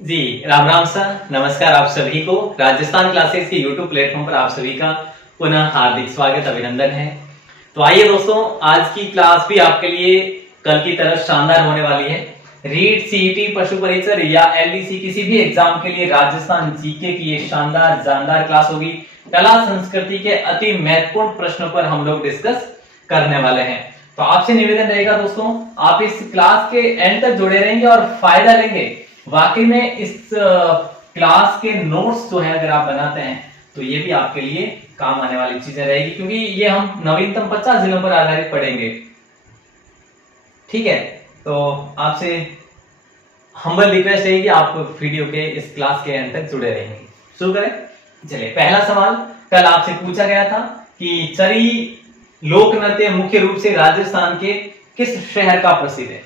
जी Ram Ram sir, नमस्कार आप सभी को। राजस्थान क्लासेस के यूट्यूब प्लेटफॉर्म पर आप सभी का पुनः हार्दिक स्वागत अभिनंदन है। तो आइए दोस्तों, आज की क्लास भी आपके लिए कल की तरह शानदार होने वाली है। रीट, सीईटी, पशु परिचर या एलडीसी किसी भी एग्जाम के लिए राजस्थान जीके की ये शानदार जानदार क्लास होगी। कला संस्कृति के अति महत्वपूर्ण प्रश्नों पर हम लोग डिस्कस करने वाले हैं। तो आपसे निवेदन रहेगा दोस्तों, आप इस क्लास के एंड तक जुड़े रहेंगे और फायदा लेंगे। वाकई में इस क्लास के नोट्स जो है अगर आप बनाते हैं तो ये भी आपके लिए काम आने वाली चीजें रहेगी, क्योंकि ये हम नवीनतम 50 जिलों पर आधारित पढ़ेंगे। ठीक है, तो आपसे हम्बल रिक्वेस्ट है कि आप वीडियो के इस क्लास के एंड तक जुड़े रहेंगे। शुरू करें। चलिए, पहला सवाल कल आपसे पूछा गया था कि चरी लोक नृत्य मुख्य रूप से राजस्थान के किस शहर का प्रसिद्ध है।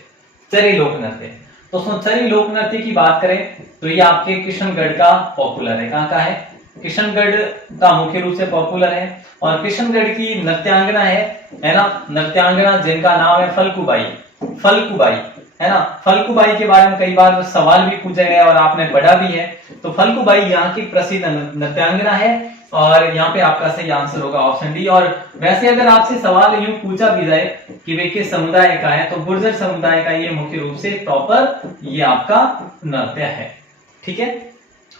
चरी लोक नृत्य, दोस्तों चरी लोक नृत्य की बात करें तो ये आपके किशनगढ़ का पॉपुलर है। कहाँ का है? किशनगढ़ का मुख्य रूप से पॉपुलर है। और किशनगढ़ की नृत्यांगना है ना, नृत्यांगना जिनका नाम है फल्गुबाई। फल्गुबाई है ना, फल्गुबाई के बारे में कई बार सवाल भी पूछा गया और आपने पढ़ा भी है। तो फल्गुबाई यहाँ की प्रसिद्ध नृत्यांगना है और यहाँ पे आपका सही आंसर होगा ऑप्शन डी। और वैसे अगर आपसे सवाल यूं पूछा भी जाए कि वे किस समुदाय का है, तो गुर्जर समुदाय का ये मुख्य रूप से प्रॉपर ये आपका नृत्य है। ठीक है,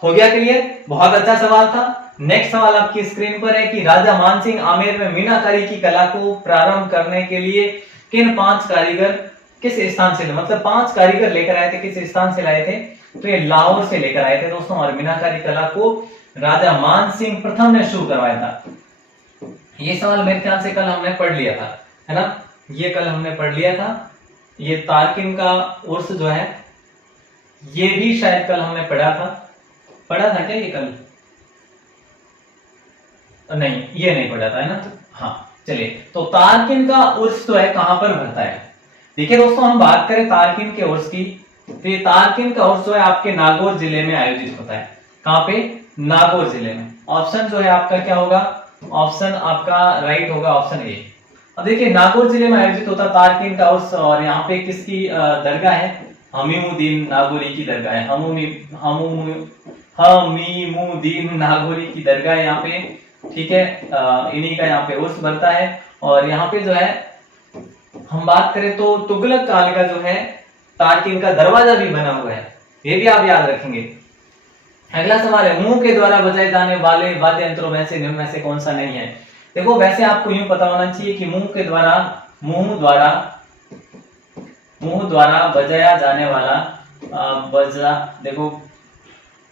हो गया क्लियर? बहुत अच्छा सवाल था। नेक्स्ट सवाल आपकी स्क्रीन पर है कि राजा मानसिंह आमेर में मीनाकारी की कला को प्रारंभ करने के लिए किन 5 कारीगर किस स्थान से, मतलब 5 कारीगर लेकर आए थे, किस स्थान से लाए थे? तो ये लाहौर से लेकर आए थे दोस्तों। और मीनाकारी कला को राजा मानसिंह प्रथम ने शुरू करवाया था। ये सवाल मेरे ख्याल से कल हमने पढ़ लिया था, है ना, ये कल हमने पढ़ लिया था। ये तारकिन का उर्स जो है ये भी शायद कल हमने पढ़ा था क्या ये कल? नहीं, ये नहीं पढ़ा था, है ना। हाँ चलिए, तो तारकिन का उर्स जो है कहां पर भरता है? देखिए दोस्तों, हम बात करें तारकिन के उर्स की, तो ये तारकिन का उर्स जो है आपके नागौर जिले में आयोजित होता है। कहां पे? नागौर जिले में। ऑप्शन जो है आपका क्या होगा? ऑप्शन आपका राइट होगा, ऑप्शन ए। अब देखिए, नागौर जिले में आयोजित होता तारकिन का उर्स। और यहाँ पे किसकी दरगाह है? हमीमुद्दीन नागौरी की दरगाह है। हमीमुद्दीन नागौरी की दरगाह है यहाँ पे। ठीक है, इन्हीं का यहाँ पे उर्स बनता है। और यहाँ पे जो है हम बात करें तो तुगलक काल का जो है तारकिन का दरवाजा भी बना हुआ है, ये भी आप याद रखेंगे। अगला सवाल है, मुंह के द्वारा बजाए जाने वाले वाद्य यंत्रों में से निम्न में से कौन सा नहीं है? देखो, वैसे आपको यूं पता होना चाहिए कि मुंह द्वारा बजाया जाने वाला देखो,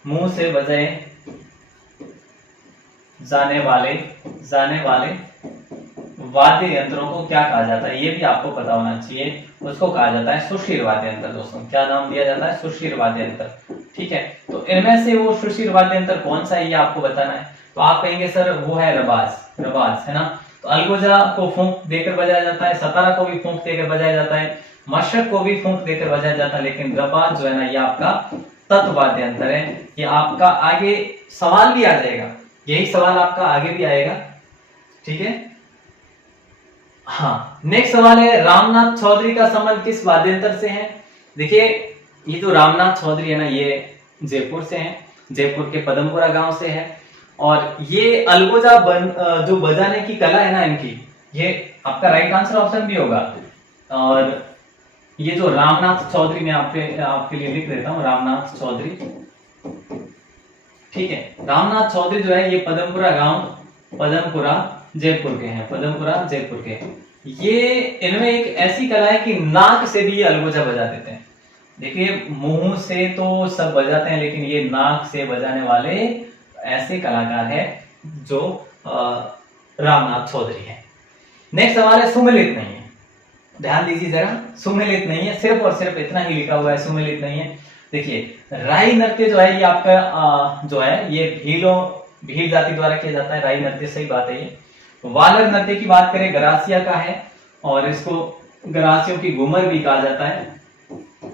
मुंह से बजाए जाने वाले वाद्य यंत्रों को क्या कहा जाता है? ये भी आपको पता होना चाहिए। उसको कहा जाता है सुशिर वाद्य यंत्र। दोस्तों क्या नाम दिया जाता है? सुशिर वाद्य यंत्र। ठीक है, तो इनमें से वो सुशिर वाद्य यंत्र कौन सा है ये आपको बताना है। तो आप कहेंगे सर वो है रबाज, है ना। तो अलगोजा को फूंक देकर बजाया जाता है, सतारा को भी फूंक देकर बजाया जाता है, मशक को भी फूंक देकर बजाया जाता है, लेकिन रबाज जो है ना ये आपका तत्व वाद्य यंत्र है। ये आपका आगे सवाल भी आ जाएगा, यही सवाल आपका आगे भी आएगा। ठीक है, हाँ। नेक्स्ट सवाल है, रामनाथ चौधरी का संबंध किस वाद्य यंत्र से है? देखिए, ये जो रामनाथ चौधरी है ना ये जयपुर से हैं, जयपुर के पदमपुरा गांव से है। और ये अलगोजा जो बजाने की कला है ना इनकी, ये आपका राइट आंसर ऑप्शन भी होगा। और ये जो रामनाथ चौधरी, मैं आपके लिए लिख देता हूं, रामनाथ चौधरी। ठीक है, रामनाथ चौधरी जो है ये पदमपुरा जयपुर के हैं, पदमपुरा जयपुर के। ये इनमें एक ऐसी कला है कि नाक से भी ये अलगोजा बजा देते हैं। देखिए, मुंह से तो सब बजाते हैं, लेकिन ये नाक से बजाने वाले ऐसे कलाकार हैं जो रामनाथ चौधरी है। नेक्स्ट सवाल है, सुमेलित नहीं है। ध्यान दीजिए जरा, सुमेलित नहीं है, सिर्फ और सिर्फ इतना ही लिखा हुआ है, सुमेलित नहीं है। देखिए, राई नृत्य जो है ये आपका जो है ये भील जाति द्वारा किया जाता है। राई नृत्य, सही बात है ये। वानर नृत्य की बात करें, गरासिया का है और इसको गरासियों की घूमर भी कहा जाता है,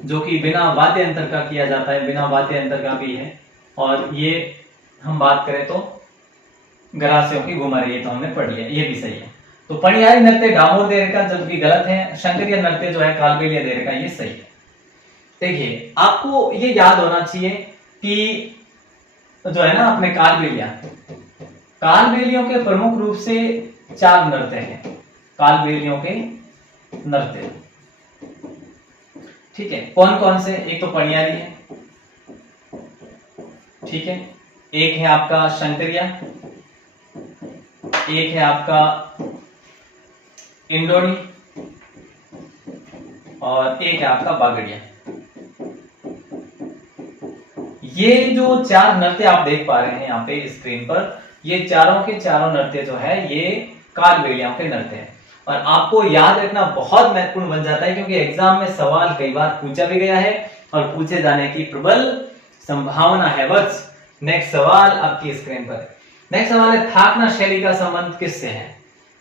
जो कि बिना वाद्य यंत्र का किया जाता है, बिना वाद्य यंत्र का भी है। और ये हम बात करें तो गरासियों की घूमर, ये तो हमने पढ़ लिया, ये भी सही है। तो पणियारी नृत्य डामोर देर का जबकि गलत है। शंकरीय नृत्य जो है कालबेलिया देर का, ये सही है। देखिए, आपको ये याद होना चाहिए कि जो है ना अपने कालबेलियों के प्रमुख रूप से 4 नृत्य हैं, कालबेलियों के नृत्य। ठीक है, कौन कौन से? एक तो पणियारी है, ठीक है, एक है आपका शंकरिया, एक है आपका इंडोनी और एक है आपका बागड़िया। ये जो 4 नृत्य आप देख पा रहे हैं यहाँ पे स्क्रीन पर, ये चारों के चारों नृत्य जो है ये कालबेलियों के नृत्य हैं। और आपको याद रखना बहुत महत्वपूर्ण बन जाता है, क्योंकि एग्जाम में सवाल कई बार पूछा भी गया है और पूछे जाने की प्रबल संभावना है। बस नेक्स्ट सवाल आपकी स्क्रीन पर। नेक्स्ट सवाल है, थाकना शैली का संबंध किससे है?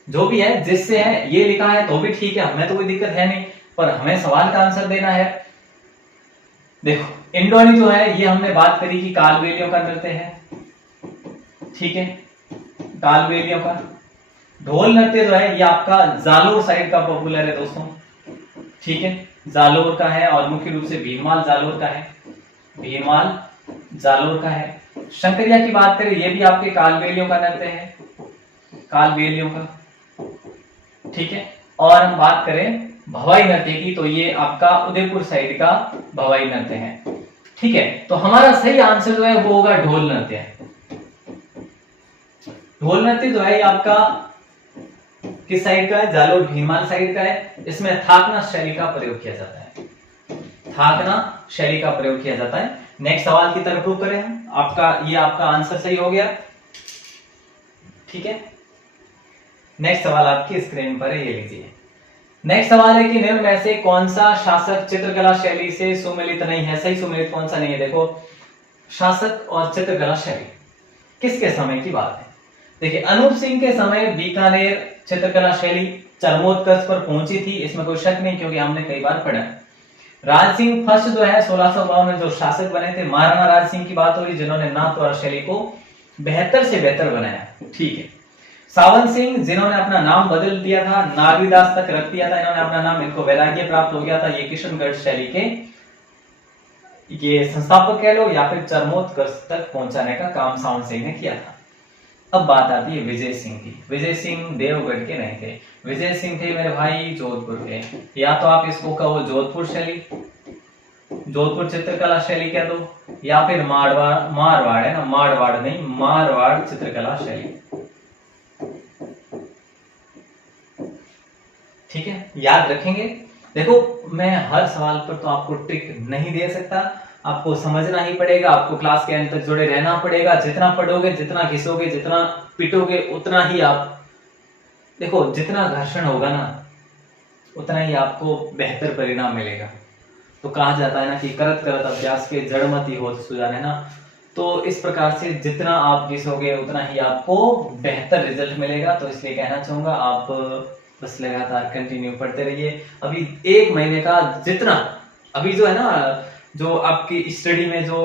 जो भी है, जिससे है, ये लिखा है तो भी ठीक है, हमें तो कोई दिक्कत है नहीं, पर हमें सवाल का आंसर देना है। देखो, इंडोनी जो है ये हमने बात करी कि कालबेलियों का नृत्य है, ठीक है, कालबेलियों का। ढोल नृत्य जो है ये आपका जालोर साइड का पॉपुलर है दोस्तों, ठीक है, जालोर का है और मुख्य रूप से भीरमाल जालोर का है, भीरमाल जालोर का है। शंकरिया की बात करें, ये भी आपके कालबेलियों का नृत्य है, कालबेलियों का, ठीक है। और हम बात करें भवाई नृत्य की, तो ये आपका उदयपुर साइड का भवाई नृत्य है, ठीक है। तो हमारा सही आंसर जो है वो होगा ढोल नृत्य। ढोल नृत्य जो है ये आपका किस साइड का है? जालोर भीरमाल साइड का है। इसमें थाकना शैली का प्रयोग किया जाता है, थाकना शैली का प्रयोग किया जाता है। नेक्स्ट सवाल की तरफ रुख करें हम। ये आपका आंसर सही हो गया, ठीक है। नेक्स्ट सवाल आपकी स्क्रीन पर है, ये लीजिए। नेक्स्ट सवाल है कि निम्न में से कौन सा शासक चित्रकला शैली से सुमेलित नहीं है? सही सुमेलित कौन सा नहीं है? देखो, शासक और चित्रकला शैली किसके समय की बात है? देखिए, अनूप सिंह के समय बीकानेर चित्रकला शैली चरमोत्कर्ष पर पहुंची थी, इसमें कोई शक नहीं, क्योंकि हमने कई बार पढ़ा। राज सिंह फर्स्ट जो है 1652 में जो शासक बने थे, महाराणा राज सिंह की बात हो रही, जिन्होंने नाथद्वारा शैली को बेहतर से बेहतर बनाया, ठीक है। सावंत सिंह, जिन्होंने अपना नाम बदल दिया था, नागरीदास तक रख दिया था इन्होंने अपना नाम, इनको वैराग्य प्राप्त हो गया था, ये किशनगढ़ शैली के ये संस्थापक कह लो या फिर चरमोत्कर्ष तक पहुंचाने का काम सावंत सिंह ने किया था। अब बात आती है विजय सिंह की। विजय सिंह देवगढ़ के नहीं थे, विजय सिंह थे मेरे भाई जोधपुर के। या तो आप इसको कहो जोधपुर शैली, जोधपुर चित्रकला शैली कह दो, या फिर मारवाड़ है ना, मारवाड़ नहीं, मारवाड़ चित्रकला शैली, ठीक है, याद रखेंगे। देखो, मैं हर सवाल पर तो आपको ट्रिक नहीं दे सकता, आपको समझना ही पड़ेगा, आपको क्लास के अंत तक जुड़े रहना पड़ेगा। जितना पढ़ोगे, जितना घिसोगे, जितना पिटोगे, उतना ही आप देखो, जितना घर्षण होगा ना उतना ही आपको बेहतर परिणाम मिलेगा। तो कहा जाता है ना कि करत करत अभ्यास के जड़मति होत सुजान, है ना। तो इस प्रकार से जितना आप घिसोगे उतना ही आपको बेहतर रिजल्ट मिलेगा। तो इसलिए कहना चाहूंगा, आप बस लगातार कंटिन्यू पढ़ते रहिए। अभी 1 महीने का जितना अभी जो है ना, जो आपकी स्टडी में जो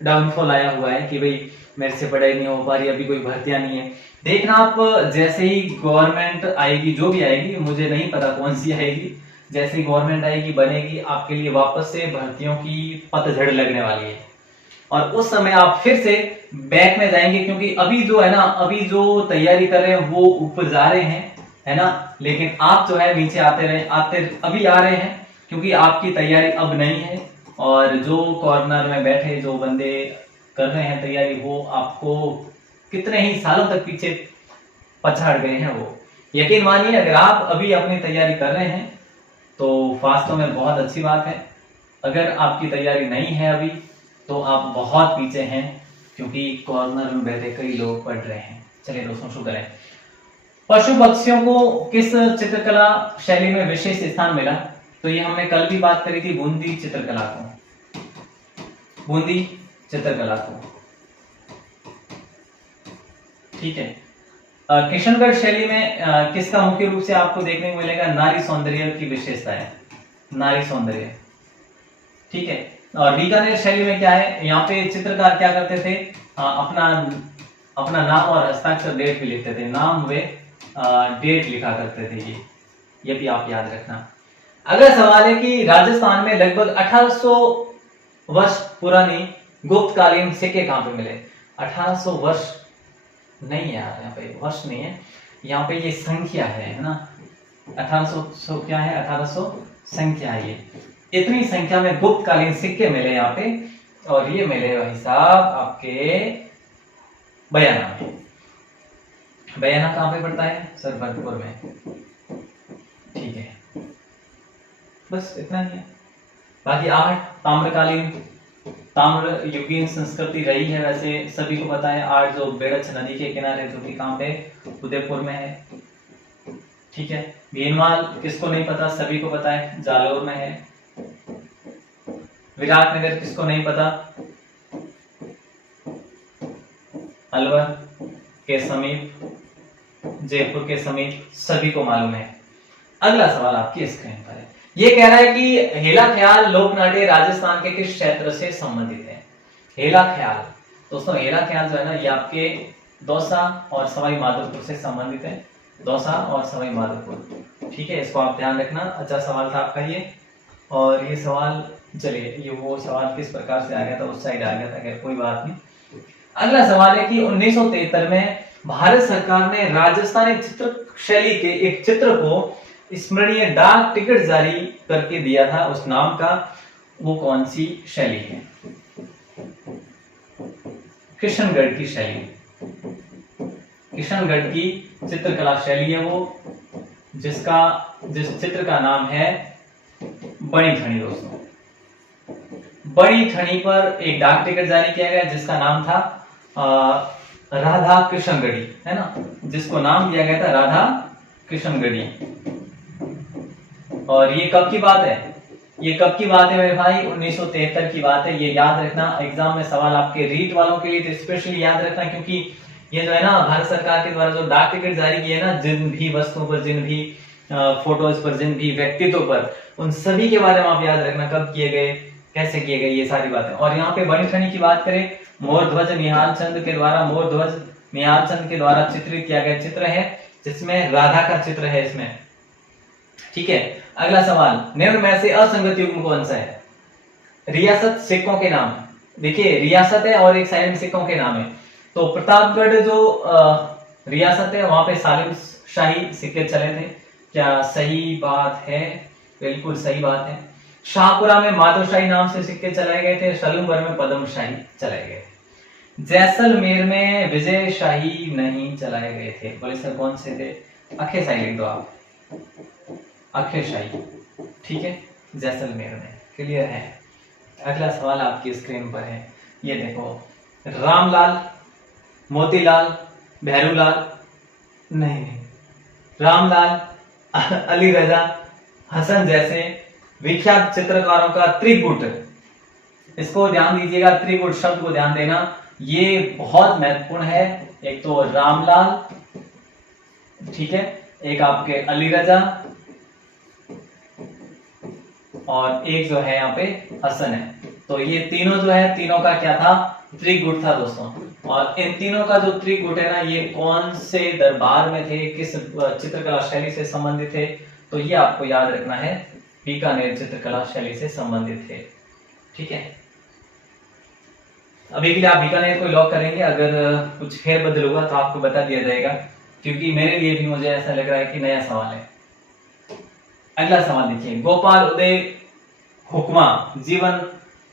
डाउनफॉल आया हुआ है कि भाई मेरे से पढ़ाई नहीं हो पा रही, अभी कोई भर्तियां नहीं है, देखना आप जैसे ही गवर्नमेंट आएगी, जो भी आएगी, मुझे नहीं पता कौन सी आएगी, जैसे ही गवर्नमेंट आएगी, बनेगी, आपके लिए वापस से भर्तियों की पतझड़ लगने वाली है। और उस समय आप फिर से बैक में जाएंगे, क्योंकि अभी जो है ना, अभी जो तैयारी कर रहे हैं वो ऊपर जा रहे हैं, है ना, लेकिन आप जो है नीचे अभी आ रहे हैं, क्योंकि आपकी तैयारी अब नहीं है। और जो कॉर्नर में बैठे जो बंदे कर रहे हैं तैयारी, वो आपको कितने ही सालों तक पीछे पछाड़ गए हैं। वो यकीन मानिए, अगर आप अभी अपनी तैयारी कर रहे हैं तो वास्तव में बहुत अच्छी बात है। अगर आपकी तैयारी नहीं है अभी, तो आप बहुत पीछे हैं, क्योंकि कॉर्नर में बैठे कई लोग पढ़ रहे हैं। चलिए दोस्तों, शुरू करें। पशु पक्षियों को किस चित्रकला शैली में विशेष स्थान मिला? तो ये हमने कल भी बात करी थी, बूंदी चित्रकला को, बूंदी चित्रकला को, ठीक है। किशनगढ़ शैली में किसका मुख्य रूप से आपको देखने को मिलेगा? नारी सौंदर्य की विशेषता है, नारी सौंदर्य, ठीक है। और बीकानेर शैली में क्या है, यहाँ पे चित्रकार क्या करते थे, अपना नाम और हस्ताक्षर डेट भी लिखते थे, नाम वे डेट लिखा करते थे। ये भी आप याद रखना। अगला सवाल है कि राजस्थान में लगभग 1800 वर्ष पुरानी गुप्तकालीन सिक्के कहाँ पे मिले? 1800 वर्ष नहीं है यार, यहाँ पे वर्ष नहीं है, यहाँ पे ये संख्या है ना। 1800 क्या है? 1800 संख्या है। ये इतनी संख्या में गुप्तकालीन सिक्के मिले यहाँ पे, और ये मिले भाई साहब आपके बयाना में। बयाना कहाँ पे पड़ता है? सर भरतपुर में। ठीक है, बस इतना ही है। बाकी 8 ताम्रकालीन ताम्र युगीन संस्कृति रही है, वैसे सभी को पता है। 8 जो बेड़च नदी के किनारे, जो कि कहाँ पे? उदयपुर में है। ठीक है, भीनमाल किसको नहीं पता? सभी को पता है, जालोर में है। विराटनगर किसको नहीं पता? अलवर के समीप, जयपुर के समीप, सभी को मालूम है। अगला सवाल आपकी स्क्रीन पर है। ये कह रहा है कि हेला ख्याल लोक नाट्य राजस्थान के किस क्षेत्र से संबंधित है? हेला ख्याल दोस्तों, हेला ख्याल जो है ना, ये आपके दौसा और सवाई माधोपुर से संबंधित है। दौसा और सवाई माधोपुर। ठीक है, इसको आप ध्यान रखना। अच्छा सवाल था आपका ये। और ये सवाल, चलिए, ये वो सवाल किस प्रकार से आ गया था, उस साइड आ गया था, खैर कोई बात नहीं। अगला सवाल है कि 1973 में भारत सरकार ने राजस्थानी चित्र शैली के एक चित्र को स्मरणीय डाक टिकट जारी करके दिया था, उस नाम का वो कौन सी शैली है? किशनगढ़ की शैली। किशनगढ़ की चित्रकला शैली है वो, जिस चित्र का नाम है बड़ी ठणी। दोस्तों, बड़ी ठणी पर एक डाक टिकट जारी किया गया जिसका नाम था राधा किशनगढ़ी, है ना, जिसको नाम दिया गया था राधा किशनगढ़ी। और ये कब की बात है? ये कब की बात है मेरे भाई? 1973 की बात है। ये याद रखना, एग्जाम में सवाल आपके रीट वालों के लिए तो स्पेशली याद रखना, क्योंकि ये जो है ना, भारत सरकार के द्वारा जो डाक टिकट जारी किए ना, जिन भी वस्तुओं पर, जिन भी फोटोज पर, जिन भी व्यक्तित्व पर, उन सभी के बारे में आप याद रखना, कब किए गए, कैसे किए गए, ये सारी बातें। और यहाँ पे बड़ी ठणी की बात करें, मोर ध्वज निहाल चंद के द्वारा, मोर ध्वज निहाल चंद के द्वारा चित्रित किया गया चित्र है, जिसमें राधा का चित्र है इसमें। ठीक है, अगला सवाल, निम्न में से असंगत युग्म कौन सा है? रियासत सिक्कों के नाम। देखिए, रियासत है और एक साइड में सिक्कों के नाम है। तो प्रतापगढ़ जो रियासत है, वहां पे सालिम शाही सिक्के चले थे। क्या सही बात है? बिल्कुल सही बात है। शाहपुरा में माधवशाही नाम से सिक्के चलाए गए थे। सलूमगढ़ में पद्मशाही चलाए गए थे। जैसलमेर में विजय शाही नहीं चलाए गए थे। बोले सर कौन से थे? अखे शाही लिख दो आप, अखे शाही। ठीक है, जैसलमेर में। क्लियर है? अगला सवाल आपकी स्क्रीन पर है, ये देखो, रामलाल, मोतीलाल, भैरूलाल, नहीं, रामलाल, अली रजा, हसन जैसे विख्यात चित्रकारों का त्रिगुट, इसको ध्यान दीजिएगा, त्रिगुट शब्द को ध्यान देना, ये बहुत महत्वपूर्ण है। एक तो रामलाल, ठीक है, एक आपके अली रजा, और एक जो है यहाँ पे हसन है। तो ये तीनों जो है, तीनों का क्या था? त्रिगुट था दोस्तों। और इन तीनों का जो त्रिगुट है ना, ये कौन से दरबार में थे, किस चित्रकला शैली से संबंधित थे? तो ये आपको याद रखना है, बीकानेर चित्रकला शैली से संबंधित थे। ठीक है, अभी के लिए आप बीकानेर को लॉक करेंगे। अगर कुछ फेरबदल हुआ तो आपको बता दिया जाएगा, क्योंकि मेरे लिए भी मुझे ऐसा लग रहा है कि नया सवाल है। अगला सवाल देखिए, गोपाल उदय हुक्मा जीवन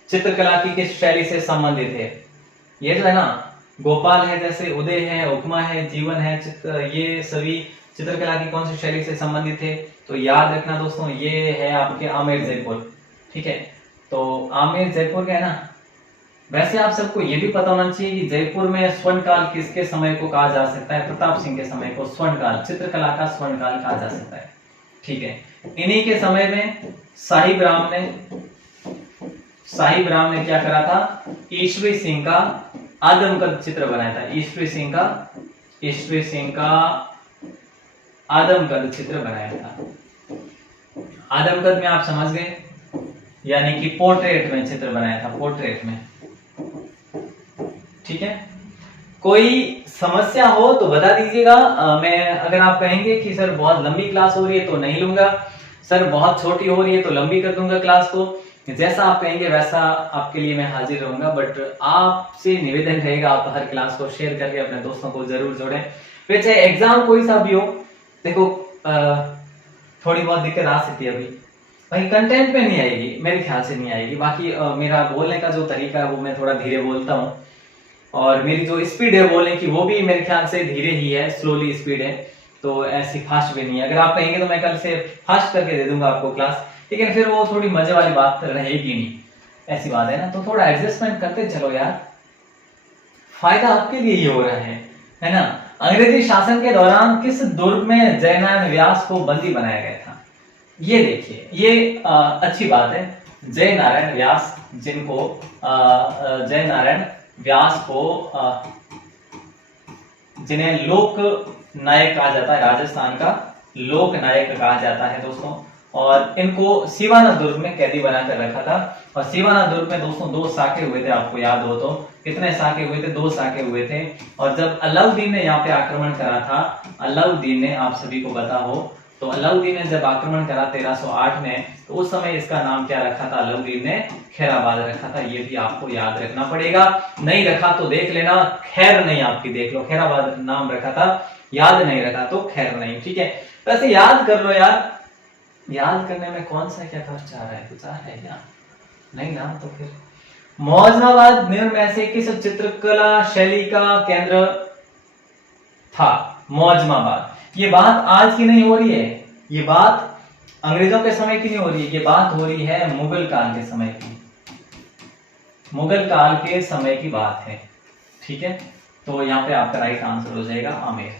चित्रकला की किस शैली से संबंधित है? ये जो है ना, गोपाल है, जैसे उदय है, हुक्मा है, जीवन है, ये सभी चित्रकला की कौन सी शैली से संबंधित है? तो याद रखना दोस्तों, ये है आपके आमेर जयपुर। ठीक है, तो आमेर जयपुर का है ना। वैसे आप सबको ये भी पता होना चाहिए कि जयपुर में स्वर्णकाल किसके समय को कहा जा सकता है? प्रताप सिंह के समय को स्वर्णकाल, चित्रकला का स्वर्णकाल कहा जा सकता है। ठीक है, इन्हीं के समय में साहिब राम ने क्या करा था? ईश्वरी सिंह का आदमकद चित्र बनाया था। ईश्वरी सिंह का आदमकद चित्र बनाया था। आदमकद में आप समझ गए, यानी कि पोर्ट्रेट में चित्र बनाया था, पोर्ट्रेट में। ठीक है, कोई समस्या हो तो बता दीजिएगा। मैं, अगर आप कहेंगे कि सर बहुत लंबी क्लास हो रही है तो नहीं लूंगा, सर बहुत छोटी हो रही है तो लंबी कर दूंगा क्लास को, जैसा आप कहेंगे वैसा आपके लिए मैं हाजिर रहूंगा, बट आपसे निवेदन रहेगा आप हर क्लास को शेयर करके अपने दोस्तों को जरूर जोड़ें। फिर चाहे एग्जाम कोई सा भी हो, देखो थोड़ी बहुत दिक्कत आ सकती है अभी भाई, कंटेंट में नहीं आएगी, मेरे ख्याल से नहीं आएगी। बाकी मेरा बोलने का जो तरीका है वो मैं थोड़ा धीरे बोलता हूँ, और मेरी जो स्पीड है बोलने की वो भी मेरे ख्याल से धीरे ही है, स्लोली स्पीड है, तो ऐसी फास्ट भी नहीं है। अगर आप कहेंगे तो मैं कल से फास्ट करके दे दूंगा आपको क्लास, लेकिन फिर वो थोड़ी मजे वाली बात रहेगी नहीं, ऐसी बात है ना। तो थोड़ा एडजस्टमेंट करते चलो यार, फायदा आपके लिए ही हो रहा है ना। अंग्रेजी शासन के दौरान किस दुर्ग में जयनारायण व्यास को बंदी बनाया गया था? ये देखिए, ये अच्छी बात है। जयनारायण व्यास, जिनको जयनारायण व्यास को जिन्हें लोक नायक कहा जाता है, राजस्थान का लोक नायक कहा जाता है दोस्तों, और इनको सिवाना दुर्ग में कैदी बनाकर रखा था। और सिवाना दुर्ग में दोस्तों 2 साके हुए थे, आपको याद हो तो। कितने साके हुए थे? 2 साके हुए थे। और जब अलाउद्दीन ने यहाँ पे आक्रमण करा था, अलाउद्दीन ने, आप सभी को पता हो, तो अलाउद्दीन ने जब आक्रमण करा 1308 में, तो उस समय इसका नाम क्या रखा था? अलाउद्दीन ने खैराबाद रखा था। ये भी आपको याद रखना पड़ेगा, नहीं रखा तो देख लेना, खैर नहीं आपकी देख लो, खैराबाद नाम रखा था, याद नहीं रखा तो खैर नहीं, ठीक है। वैसे याद कर लो यार, याद करने में कौन सा क्या खर्च आ रहा है? कुछ आ रहा है क्या? नहीं ना, तो फिर मौजमाबाद निम्न में से किस चित्रकला शैली का केंद्र था? मौजमाबाद। ये बात आज की नहीं हो रही है, ये बात अंग्रेजों के समय की नहीं हो रही है, ये बात हो रही है मुगल काल के समय की, मुगल काल के समय की बात है, ठीक है। तो यहाँ पे आपका राइट आंसर हो जाएगा आमेर।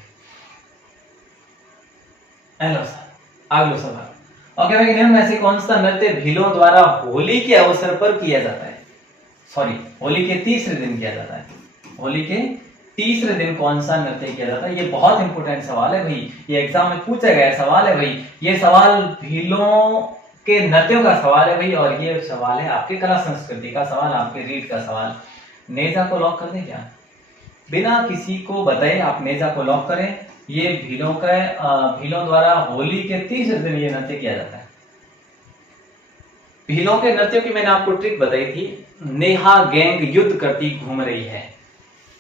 हेलो सर, अगला सवाल। ओके भाई, निम्न में से कौन सा नृत्य भीलों द्वारा होली के अवसर पर किया जाता है? सॉरी, होली के तीसरे दिन किया जाता है। होली के तीसरे दिन कौन सा नृत्य किया जाता है? ये बहुत इंपॉर्टेंट सवाल है भाई, ये एग्जाम में पूछा गया सवाल है भाई। ये सवाल भीलों के नृत्यों का सवाल है भाई, और ये सवाल है आपके कला संस्कृति का सवाल, आपके रीड का सवाल। नेजा को लॉक कर दें क्या? बिना किसी को बताए आप नेजा को लॉक करें। ये भीलों द्वारा होली के तीसरे दिन ये नृत्य किया जाता है। भीलों के नृत्यों की मैंने आपको ट्रिक बताई थी। नेहा गैंग युद्ध करती घूम रही है,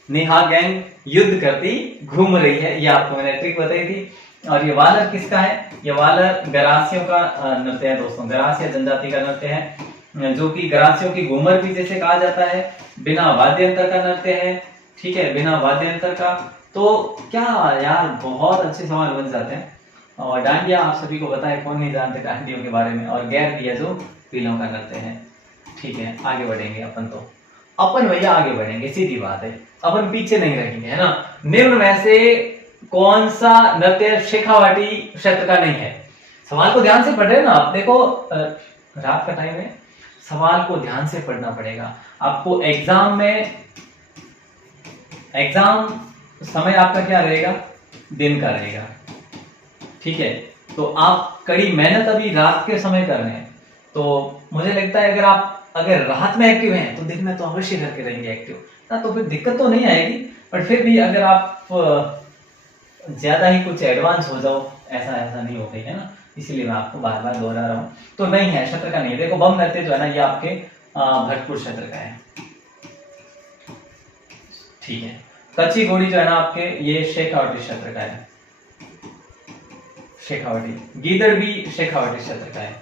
नेहा गैंग युद्ध करती घूम रही है, ये आपको मैंने ट्रिक बताई थी। और ये वालर किसका है? ये वालर गरासियों का नृत्य है दोस्तों, गरासिया जनजाति का नृत्य है, जो कि गरासियों की घूमर भी जैसे कहा जाता है। बिना वाद्य यंत्र का नृत्य है, ठीक है, बिना वाद्य यंत्र का। तो क्या यार, बहुत अच्छे सवाल बन जाते हैं। और डांडिया आप सभी को पता है, कौन नहीं जानते डांडियों के बारे में। और गैर भी है जो भीलों का नृत्य है, ठीक है। आगे बढ़ेंगे अपन, तो अपन भैया आगे बढ़ेंगे, सीधी बात है, अपन पीछे नहीं रहेंगे, है ना। निम्न में से कौन सा नृत्य शेखावाटी क्षेत्र का नहीं है? सवाल को ध्यान से पढ़ रहे ना आप, देखो रात का टाइम है, सवाल को ध्यान से पढ़ना पड़ेगा आपको। एग्जाम समय आपका क्या रहेगा? दिन का रहेगा, ठीक है। तो आप कड़ी मेहनत अभी रात के समय कर रहे हैं, तो मुझे लगता है अगर रात में एक्टिव हैं तो दिन में तो अवश्य करके रहेंगे एक्टिव ना, तो फिर दिक्कत तो नहीं आएगी। पर फिर भी अगर आप ज्यादा ही कुछ एडवांस हो जाओ, ऐसा नहीं होता है ना, इसीलिए मैं आपको बार बार दोहरा रहा हूं। तो नहीं है, क्षेत्र का नहीं है। देखो बम नृत्य जो है ना, ये आपके भरतपुर क्षेत्र का है, ठीक है। कच्ची घोड़ी जो है ना आपके, ये शेखावाटी क्षेत्र का है, शेखावाटी। गीदड़ भी शेखावाटी क्षेत्र का है,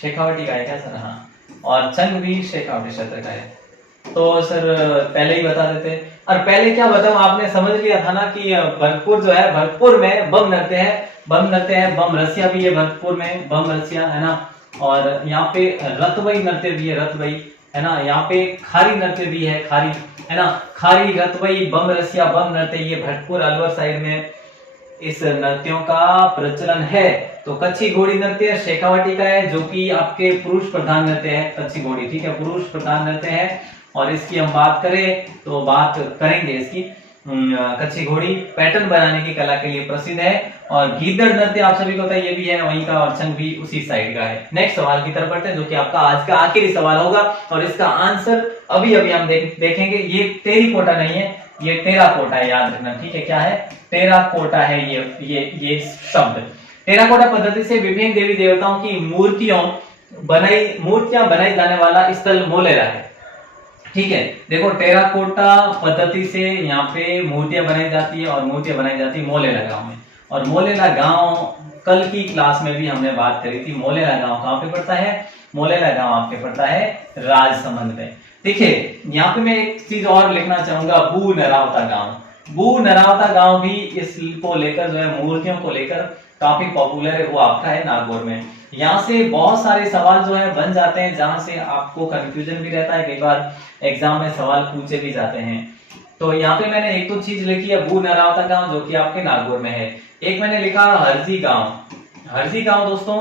शेखावाटी का है क्या सर? हाँ। और चंग भी शेखावाटी क्षेत्र का है। तो सर पहले ही बता देते, और पहले क्या बताऊं, आपने समझ लिया था ना कि भरतपुर जो है, भरतपुर में बम नृत्य है, बम रसिया भी है भरतपुर में, बम रसिया है ना। और यहाँ पे रतवई नृत्य भी है, रतवई है ना। यहाँ पे खारी नृत्य भी है, खारी है ना, खारी, रतवई, बम रसिया, बम नृत्य, ये भरतपुर अलवर साइड में इस नृत्यों का प्रचलन है। तो कच्ची घोड़ी नृत्य शेखावाटी का है, जो कि आपके पुरुष प्रधान नृत्य है, कच्ची घोड़ी, ठीक है, पुरुष प्रधान नृत्य है। और इसकी हम बात करें तो बात करेंगे इसकी, कच्ची घोड़ी पैटर्न बनाने की कला के लिए प्रसिद्ध है। और गीदड़ नृत्य आप सभी को पता है, ये भी है वहीं का, और छंग भी उसी साइड का है। नेक्स्ट सवाल की तरफ बढ़ते हैं, जो कि आपका आज का आखिरी सवाल होगा, और इसका आंसर अभी हम देखेंगे। ये टेराकोटा नहीं है, ये टेराकोटा है, याद रखना, ठीक है। क्या है? टेराकोटा है ये शब्द। टेराकोटा पद्धति से विभिन्न देवी देवताओं की मूर्तियों मूर्तियां बनाई जाने वाला स्थल मोलेरा है। ठीक है, देखो टेराकोटा पद्धति से यहाँ पे मूर्तियां बनाई जाती है और मूर्तियां बनाई जाती है मोलेरा गांव में। और मोलेरा गांव कल की क्लास में भी हमने बात करी थी। मोलेरा गांव कहाँ पे पड़ता है? मोलेरा गांव आपके पड़ता है राजसमंद में। देखिए यहाँ पे मैं एक चीज और लिखना चाहूंगा, बू नरावता गांव। बू नरावता गांव भी इसको लेकर जो है मूर्तियों को लेकर काफी पॉपुलर है, वो आपका है नागौर में। यहाँ से बहुत सारे सवाल जो है बन जाते हैं, जहां से आपको कंफ्यूजन भी रहता है, कई बार एग्जाम में सवाल पूछे भी जाते हैं। तो यहाँ पे मैंने एक तो चीज लिखी है बू नरावता गांव, जो कि आपके नागौर में है। एक मैंने लिखा हरजी गांव। हरजी गांव दोस्तों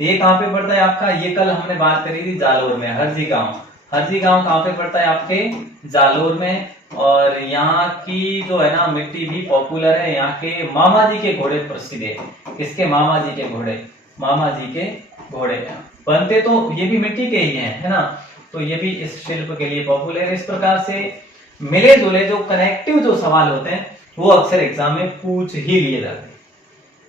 ये कहाँ पे पड़ता है आपका? ये कल हमने बात करी थी जालोर में। हरजी गांव, हरजी गांव कहाँ पे पड़ता है आपके? जालोर में। और यहाँ की जो है ना मिट्टी भी पॉपुलर है, यहाँ के मामा जी के घोड़े प्रसिद्ध है। किसके? मामा जी के घोड़े। मामा जी के घोड़े बनते तो ये भी मिट्टी के ही हैं, है ना। तो ये भी इस शिल्प के लिए पॉपुलर है। इस प्रकार से मिले जुले जो कनेक्टिव जो सवाल होते हैं वो अक्सर एग्जाम में पूछ ही लिए जाते हैं।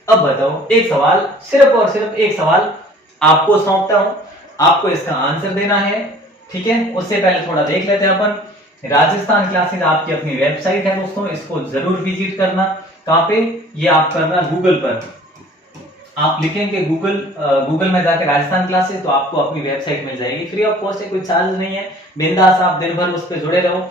अब बताओ, एक सवाल, सिर्फ और सिर्फ एक सवाल आपको सौंपता हूं, आपको इसका आंसर देना है। ठीक है, उससे पहले थोड़ा देख लेते हैं अपन। राजस्थान क्लासेस आपकी अपनी वेबसाइट है दोस्तों, इसको जरूर विजिट करना। कहां पे? ये आप करना गूगल पर। आप लिखेंगे गूगल में जाकर राजस्थान क्लासेस, तो आपको अपनी वेबसाइट मिल जाएगी। फ्री ऑफ कॉस्ट है, कोई चार्ज नहीं है। बिंदास आप दिन भर उस पर जुड़े रहो।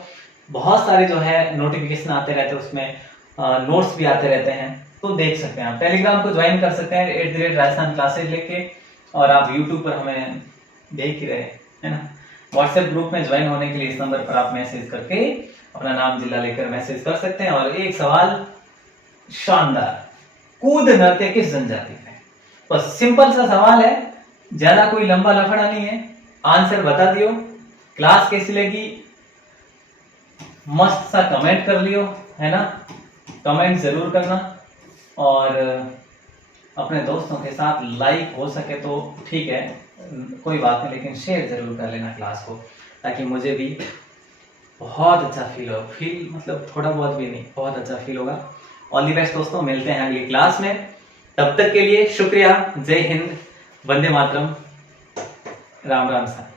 बहुत सारे जो है नोटिफिकेशन आते रहते हैं, उसमें नोट्स भी आते रहते हैं, तो देख सकते हैं। आप टेलीग्राम को ज्वाइन कर सकते हैं @राजस्थान क्लासेस लिख के, और आप यूट्यूब पर हमें देख ही रहे, है ना। व्हाट्सएप ग्रुप में ज्वाइन होने के लिए इस नंबर पर आप मैसेज करके अपना नाम जिला लेकर मैसेज कर सकते हैं। और एक सवाल शानदार, कूद नृत्य किस जनजाति का है? बस सिंपल सा सवाल है, ज्यादा कोई लंबा लफड़ा नहीं है। आंसर बता दियो। क्लास कैसी लगी मस्त सा कमेंट कर लियो, है ना। कमेंट जरूर करना, और अपने दोस्तों के साथ लाइक हो सके तो ठीक है, कोई बात नहीं, लेकिन शेयर जरूर कर लेना क्लास को, ताकि मुझे भी बहुत अच्छा फील मतलब थोड़ा बहुत भी नहीं, बहुत अच्छा फील होगा। ऑल दी बेस्ट दोस्तों, मिलते हैं अगली क्लास में। तब तक के लिए शुक्रिया। जय हिंद, वंदे मातरम, राम राम सा।